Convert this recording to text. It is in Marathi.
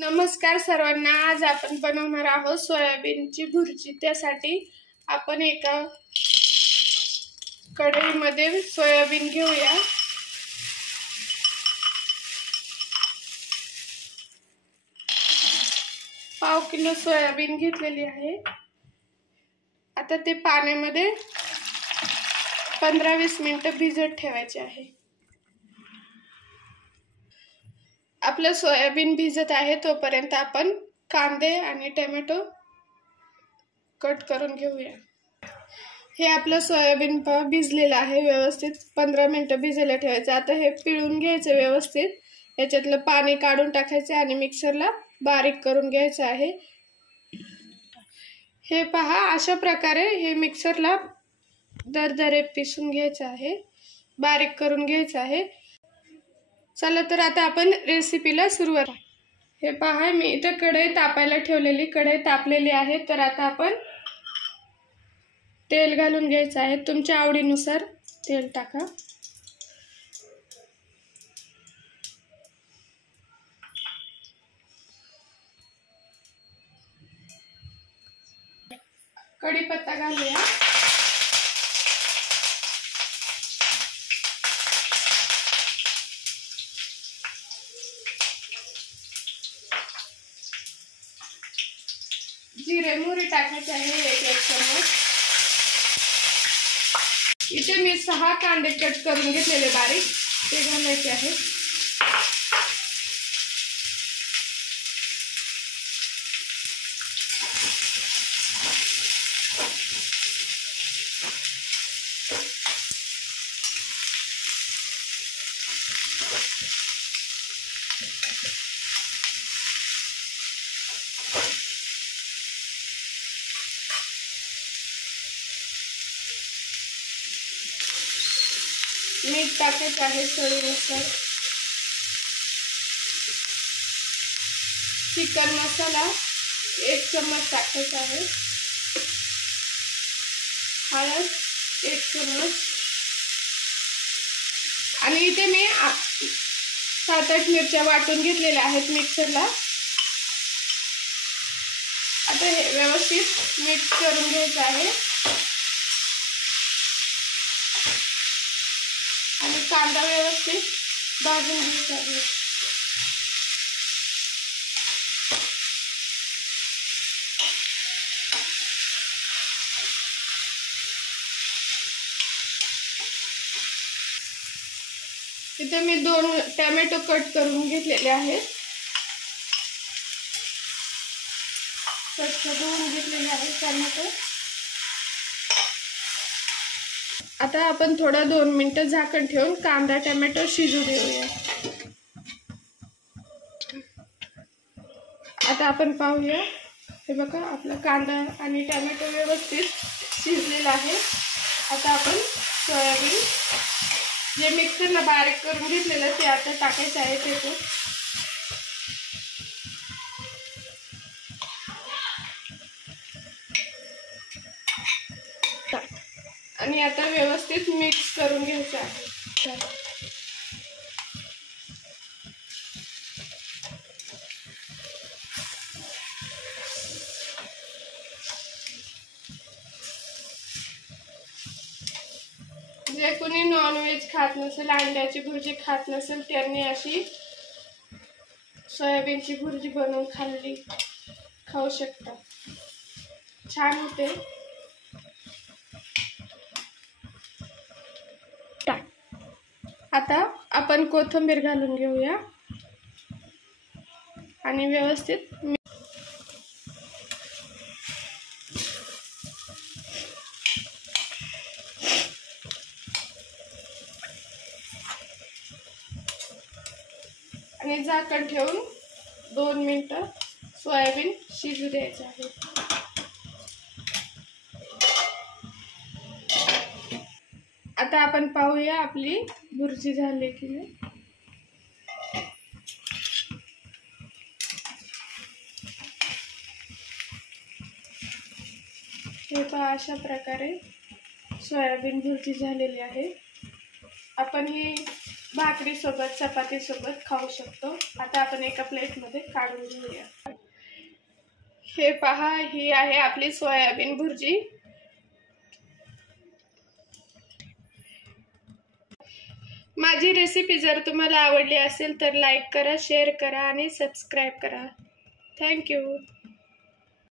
नमस्कार सर्वांना। आज आपण बनवणार आहोत सोयाबीनची भुर्जी। त्यासाठी आपण एका कढईमध्ये सोयाबीन घेऊया। पाव किलो सोयाबीन घेतलेली आहे। आता ते पाण्यामध्ये 15-20 मिनिटं भिजत ठेवायचे आहे। आपलं सोयाबीन भिजत आहे तोपर्यंत आपण कांदे आणि टोमॅटो कट करून घेऊया। हे आपलं सोयाबीन भिजलेलं आहे व्यवस्थित। 15 मिनिटं भिजायला ठेवायचं। आता हे पिळून घ्यायचं व्यवस्थित। याच्यातलं पाणी काढून टाकायचं आणि मिक्सरला बारीक करून घ्यायचं आहे। हे पहा, अशा प्रकारे हे मिक्सरला दरदरे पिसून घ्यायचं आहे, बारीक करून घ्यायचं आहे। चला तर आता आपण रेसिपीला सुरुवात। हे पहा, मी इथे कढई तापायला ठेवलेली, कढई तापलेली आहे। तर आता आपण तेल घालून घ्यायचं आहे। तुमच्या आवडीनुसार तेल टाका। कढीपत्ता घालूया। जिरे मोहरी टाकायचे आहे 1 चमच। इथे मी 6 कांदे कट करून घेतलेले बारीक, ते घालायचे आहे। मीठ टाकायचं आहे चवीनुसार। चिकन मसाला 1 चम्मच टाकायचा आहे। हळद 1 चम्मच। आणि इथे मी 7-8 मिरच्या वाटून घेतलेल्या आहेत मिक्सरला। आता हे व्यवस्थित मिक्स करून घ्यायचं आहे आणि कांदा व्यवस्थित भाजून घ्यायचा आहे। इथे मी 2 टोमॅटो कट करून घेतलेले आहेत, स्वच्छ धुवून घेतलेले आहेत टोमॅटो। आता आपण थोडा 2 मिनिटं झाकण ठेवून कांदा टोमॅटो शिजू देऊया। आता आपण पाहूया, हे बघा, आपला कांदा आणि टोमॅटो व्यवस्थित शिजलेला आहे। आता आपण सोयाबीन जे मिक्सरला बारीक करून घेतलेलं ते आता टाकायचं आहे त्याच्यात। आणि आता व्यवस्थित मिक्स करून घ्यायचं आहे। जे कोणी नॉनव्हेज खात नसेल, अंड्याची भुर्जी खात नसेल, त्यांनी अशी सोयाबीनची भुर्जी बनवून खाऊ शकता। छान होते। आता आपण कोथिंबीर घालून घेऊया आणि व्यवस्थित आणि झाकण ठेवून 2 मिनिटं सोयाबीन शिजू द्यायचं आहे। आता आपण पाहूया आपली भुर्जी झाली की नाही। हे पहा, अशा प्रकारे सोयाबीन भुर्जी झालेली आहे। आपण ही भाकरी सोबत चपाती सोबत खाऊ शकतो। आता आपण एका प्लेटमध्ये काढून घेऊया। हे पहा, ही आहे आपली सोयाबीन भुर्जी। माझी रेसिपी जर तुम्हाला आवडली असेल तर लाईक करा, शेअर करा आणि सबस्क्राईब करा। थँक्यू।